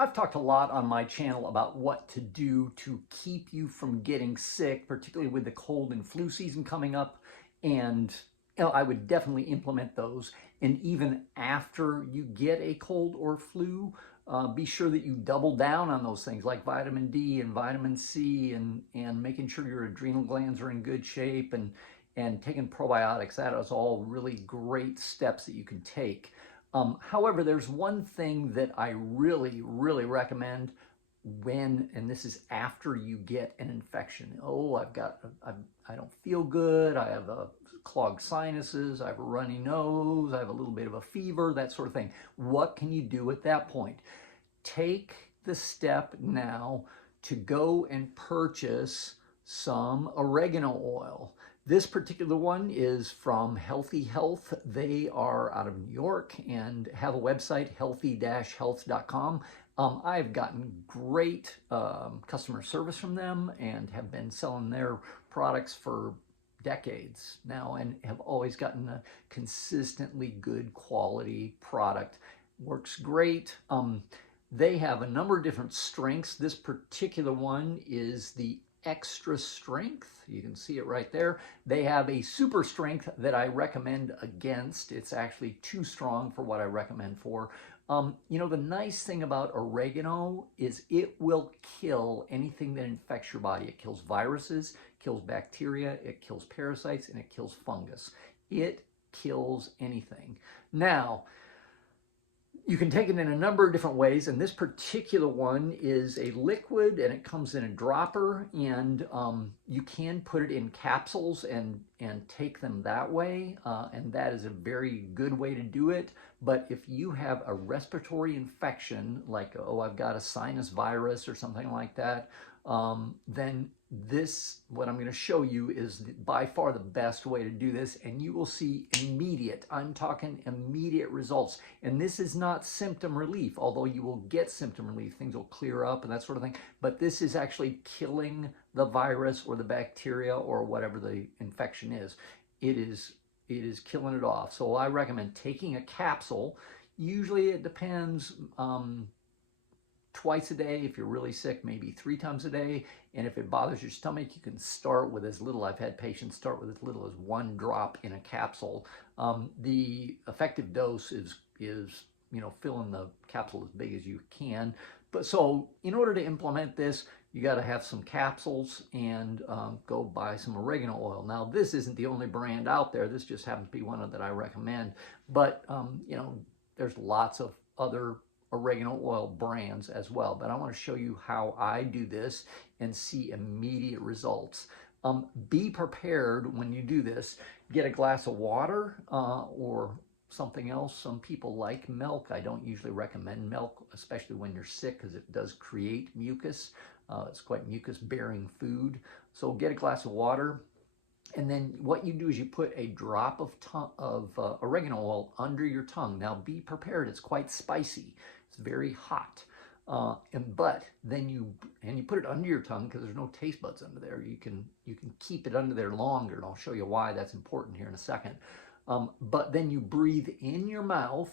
I've talked a lot on my channel about what to do to keep you from getting sick, particularly with the cold and flu season coming up. And I would definitely implement those. And even after you get a cold or flu, be sure that you double down on those things like vitamin D and vitamin C and making sure your adrenal glands are in good shape and taking probiotics. That is all really great steps that you can take. However, there's one thing that I really recommend and this is after you get an infection. Oh, I don't feel good. I have clogged sinuses. I have a runny nose. I have a little bit of a fever, that sort of thing. What can you do at that point? Take the step now to go and purchase some oregano oil. This particular one is from Healthy Health. They are out of New York and have a website, healthy-health.com. I've gotten great customer service from them and have been selling their products for decades now and have always gotten a consistently good quality product. Works great. They have a number of different strengths. This particular one is the extra strength. You can see it right there. They have a super strength that I recommend against. It's actually too strong for what I recommend for. The nice thing about oregano is it will kill anything that infects your body. It kills viruses, kills bacteria, it kills parasites, and it kills fungus. It kills anything. Now, you can take it in a number of different ways, and this particular one is a liquid and it comes in a dropper, and you can put it in capsules and take them that way, and that is a very good way to do it. But if you have a respiratory infection, like, oh, I've got a sinus virus or something like that, then what I'm going to show you is by far the best way to do this, and you will see immediate, I'm talking immediate results. And this is not symptom relief, although you will get symptom relief. Things will clear up and that sort of thing. But this is actually killing the virus or the bacteria or whatever the infection is. It is killing it off. So I recommend taking a capsule. Usually it depends, twice a day. If you're really sick, maybe 3 times a day. And if it bothers your stomach, you can start with as little. I've had patients start with as little as 1 drop in a capsule. The effective dose is filling the capsule as big as you can. But so in order to implement this, you got to have some capsules and go buy some oregano oil. Now, this isn't the only brand out there. This just happens to be one that I recommend. But there's lots of other oregano oil brands as well, but I want to show you how I do this and see immediate results. Be prepared when you do this. Get a glass of water or something else. Some people like milk. I don't usually recommend milk, especially when you're sick, because it does create mucus. It's quite mucus-bearing food. So get a glass of water. And then what you do is you put a drop of oregano oil under your tongue. Now be prepared, it's quite spicy. It's very hot. But then you put it under your tongue because there's no taste buds under there. You can keep it under there longer, and I'll show you why that's important here in a second. But then you breathe in your mouth,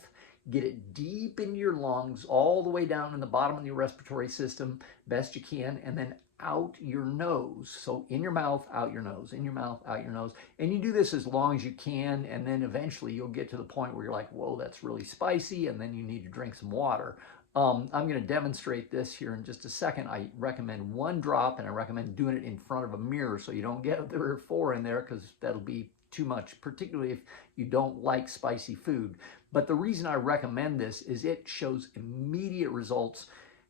get it deep into your lungs, all the way down in the bottom of your respiratory system, best you can, and then out your nose. So in your mouth, out your nose, in your mouth, out your nose. And you do this as long as you can, and then eventually you'll get to the point where you're like, whoa, that's really spicy, and then you need to drink some water. I'm going to demonstrate this here in just a second. I recommend 1 drop, and I recommend doing it in front of a mirror so you don't get 3 or 4 in there, because that'll be too much, particularly if you don't like spicy food. But the reason I recommend this is it shows immediate results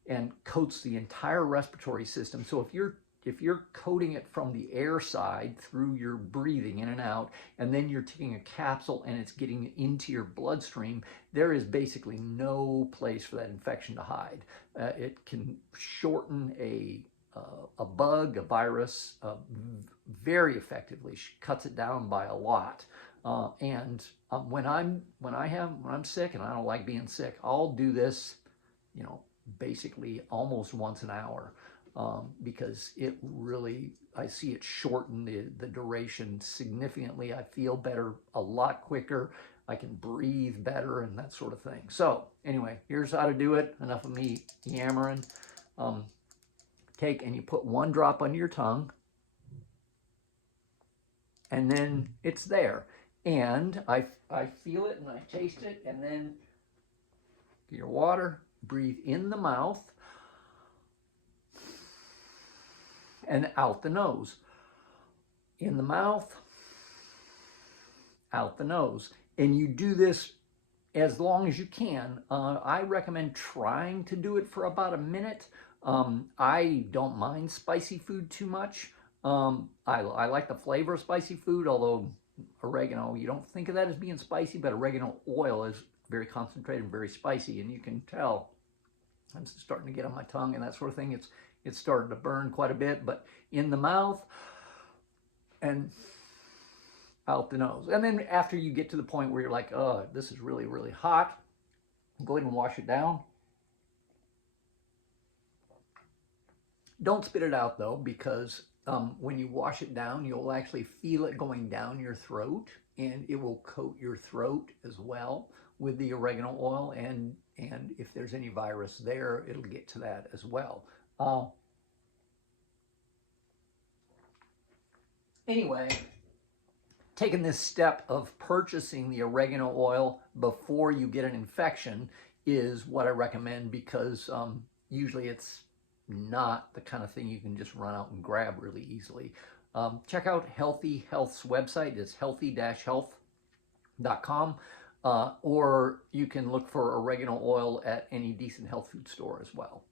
and coats the entire respiratory system. So if you're coating it from the air side through your breathing in and out, and then you're taking a capsule and it's getting into your bloodstream, there is basically no place for that infection to hide. It can shorten a bug, a virus, very effectively, cuts it down by a lot. When I'm sick and I don't like being sick, I'll do this, basically almost once an hour, because it really, I see it shorten the duration significantly. I feel better a lot quicker. I can breathe better and that sort of thing. So anyway, here's how to do it. Enough of me yammering. Take and you put 1 drop under your tongue, and then it's there. And I feel it and I taste it, and then get your water, breathe in the mouth and out the nose. In the mouth, out the nose. And you do this as long as you can. I recommend trying to do it for about a minute. I don't mind spicy food too much. I like the flavor of spicy food, although oregano, you don't think of that as being spicy, but oregano oil is very concentrated and very spicy, and you can tell I'm starting to get on my tongue and that sort of thing. It's starting to burn quite a bit, but in the mouth and out the nose. And then after you get to the point where you're like, oh, this is really, really hot, go ahead and wash it down. Don't spit it out though, because when you wash it down, you'll actually feel it going down your throat, and it will coat your throat as well with the oregano oil, and if there's any virus there, it'll get to that as well. Anyway, taking this step of purchasing the oregano oil before you get an infection is what I recommend, because usually it's not the kind of thing you can just run out and grab really easily. Check out Healthy Health's website. It's healthy-health.com, or you can look for oregano oil at any decent health food store as well.